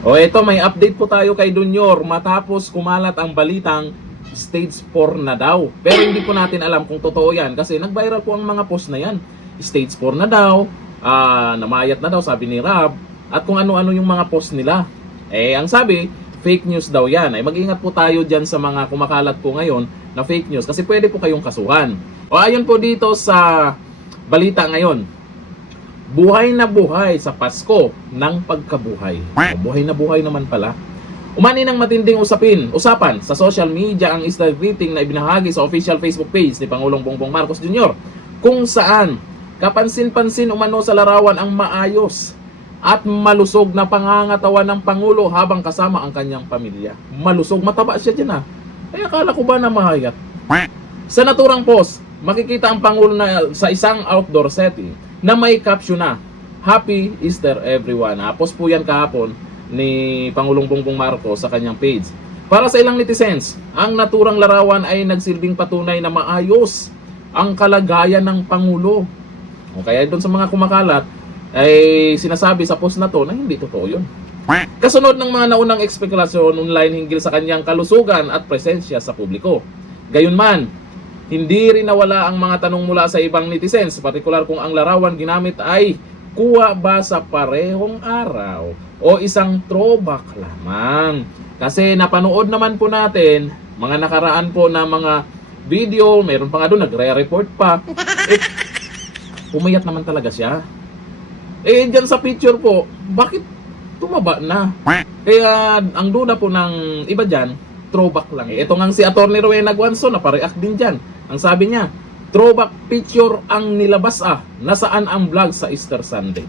O eto, may update po tayo kay Dunyor matapos kumalat ang balitang stage 4 na daw. Pero hindi po natin alam kung totoo yan kasi nag-viral po ang mga post na yan. Stage 4 na daw, namayat na daw sabi ni Rab, at kung ano-ano yung mga post nila. Ang sabi, fake news daw yan. Mag-ingat po tayo dyan sa mga kumakalat po ngayon na fake news kasi pwede po kayong kasuhan. O ayon po dito sa balita ngayon, buhay na buhay sa Pasko ng pagkabuhay. Buhay na buhay naman pala. Umani ng matinding usapan sa social media ang Easter greeting na ibinahagi sa official Facebook page ni Pangulong Bongbong Marcos Jr. kung saan kapansin-pansin umano sa larawan ang maayos at malusog na pangangatawan ng Pangulo habang kasama ang kanyang pamilya. Malusog, mataba siya dyan Kaya akala ko ba na mahayat? Sa naturang post, makikita ang Pangulo na sa isang outdoor setting na may caption na Happy Easter everyone. Post po yan kahapon ni Pangulong Bongbong Marcos sa kanyang page. Para sa ilang netizens, ang naturang larawan ay nagsilbing patunay na maayos ang kalagayan ng Pangulo. O kaya doon sa mga kumakalat ay sinasabi sa post na to na hindi totoo yun. Kasunod ng mga naunang ekspekulasyon online hinggil sa kanyang kalusugan at presensya sa publiko. Gayunman, hindi rin nawala ang mga tanong mula sa ibang netizens, partikular kung ang larawan ginamit ay kuha ba sa parehong araw o isang throwback lamang. Kasi napanood naman po natin mga nakaraan po na mga video, meron pa nga doon nagre-report pa. Pumayat naman talaga siya. Dyan sa picture po, bakit tumaba na? Kaya ang duda po ng iba dyan, throwback lang. Ito nga si Atty. Rowena Guanzon na pareact din dyan. Ang sabi niya, throwback picture ang nilabas nasaan ang vlog sa Easter Sunday.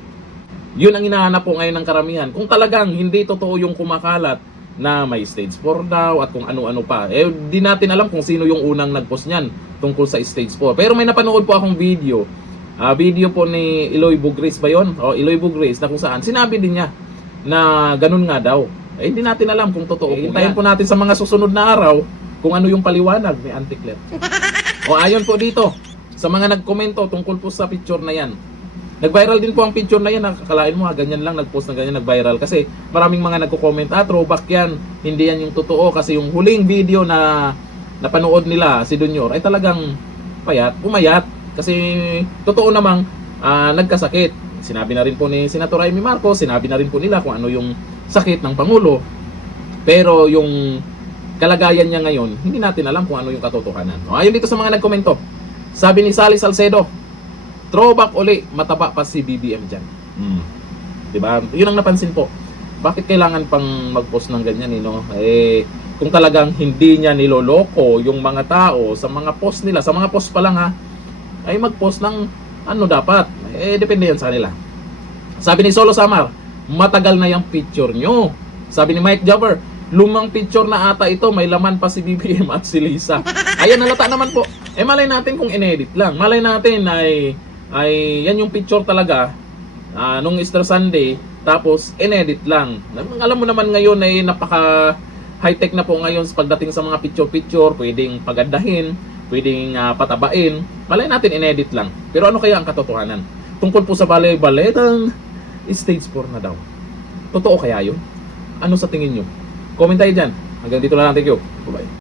Yun ang hinahanap po ngayon ng karamihan. Kung talagang hindi totoo yung kumakalat na may stage 4 daw at kung ano-ano pa. Di natin alam kung sino yung unang nagpost niyan tungkol sa stage 4. Pero may napanood po akong video. Video po ni Eloy Bugres ba yun? O Eloy Bugres na kung saan sinabi din niya na ganun nga daw. Hindi natin alam kung totoo. Hintayin po natin sa mga susunod na araw kung ano yung paliwanag ni Auntie Claire. O ayon po dito sa mga nagkomento tungkol po sa picture na yan. Nag-viral din po ang picture na yan. Nakakalain mo ganyan lang nag-post na ganyan, nag-viral. Kasi maraming mga nagko-comment, throwback yan. Hindi yan yung totoo. Kasi yung huling video na napanood nila si Dunyor ay talagang pumayat. Kasi totoo namang nagkasakit. Sinabi na rin po ni Senator Amy Marcos, sinabi na rin po nila kung ano yung sakit ng Pangulo. Pero yung kalagayan niya ngayon, hindi natin alam kung ano yung katotohanan. Ayon dito sa mga nagkomento, sabi ni Sally Salcedo, throwback uli, mataba pa si BBM dyan. Diba? Yun ang napansin po. Bakit kailangan pang mag-post ng ganyan? Kung talagang hindi niya niloloko yung mga tao sa mga post nila, sa mga post pa lang ay mag-post ng ano dapat. Depende yan sa kanila. Sabi ni Solo Samar, matagal na yung picture nyo. Sabi ni Mike Jabber, lumang picture na ata ito, may laman pa si BBM at si Lisa. Ayan, nalata naman po. Malay natin kung inedit lang. Malay natin ay yan yung picture talaga nung Easter Sunday, tapos inedit lang. Alam mo naman ngayon ay napaka high-tech na po ngayon pagdating sa mga picture-picture, pwedeng pagandahin, pwedeng patabain. Malay natin inedit lang. Pero ano kaya ang katotohanan? Tungkol po sa balay-baletang stage 4 na daw. Totoo kaya yun? Ano sa tingin nyo? Comment tayo dyan. Hanggang dito na lang. Thank you. Bye-bye.